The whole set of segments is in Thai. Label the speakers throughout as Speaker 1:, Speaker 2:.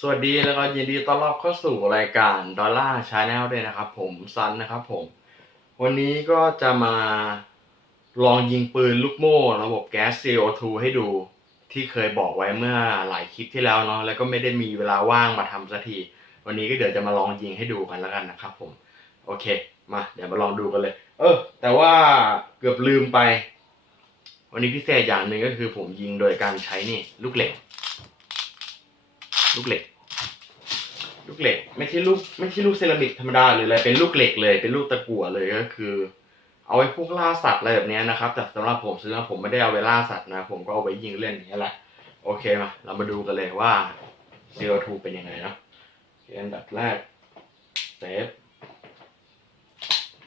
Speaker 1: สวัสดีแล้วก็ยินดีต้อนรับเข้าสู่รายการดอลลาร์ชาแนลด้วยนะครับผมซันนะครับผม วันนี้ก็จะมาลองยิงปืนลูกโม่ระบบแก๊ส CO2 ให้ดูที่เคยบอกไว้เมื่อหลายคลิปที่แล้วเนาะแล้วก็ไม่ได้มีเวลาว่างมาทำสักที วันนี้ก็เดี๋ยวจะมาลองยิงให้ดูกันแล้วกันนะครับผม โอเค มาเดี๋ยวมาลองดูกันเลย เออ แต่ว่าเกือบลืมไป วันนี้พิเศษอย่างหนึ่งก็คือผมยิงโดยการใช้นี่ลูกเหล็ก ลูกเหล็ก ลูกเหล็ก ไม่ใช่ลูกไม่ใช่ลูกเซรามิกธรรมดาหรืออะไรเป็นลูกเหล็กเลย เป็นลูกตะกั่วเลยก็คือ เอาไว้พวกล่าสัตว์อะไรแบบนี้นะครับ แต่สำหรับผมซื้อมาผมไม่ได้เอาไว้ล่าสัตว์นะ ผมก็เอาไว้ยิงเล่นอย่างนี้แหละโอเคมาเรามาดูกันเลยว่า CO2 เป็นยังไงนะอันดับแรกเซฟ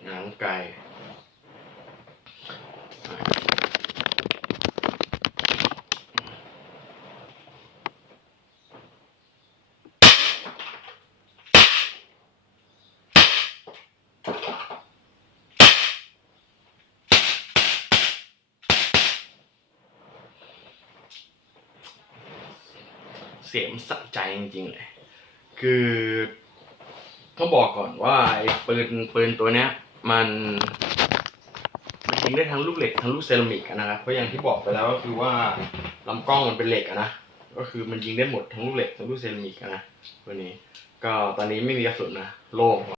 Speaker 1: หนังไก่ เสียงสะใจจริงๆเลย คือต้องบอกก่อนว่าไอ้ปืนปืนตัวเนี้ย มันมันยิงได้ทั้งลูกเหล็กทั้งลูกเซรามิกนะครับเพราะอย่างที่บอกไปแล้วก็คือว่าลำกล้องมันเป็นเหล็กนะก็คือมันยิงได้หมดทั้งลูกเหล็กทั้งลูกเซรามิกนะตัวนี้ ก็ตอนนี้ไม่มีกระสุนนะโล่ง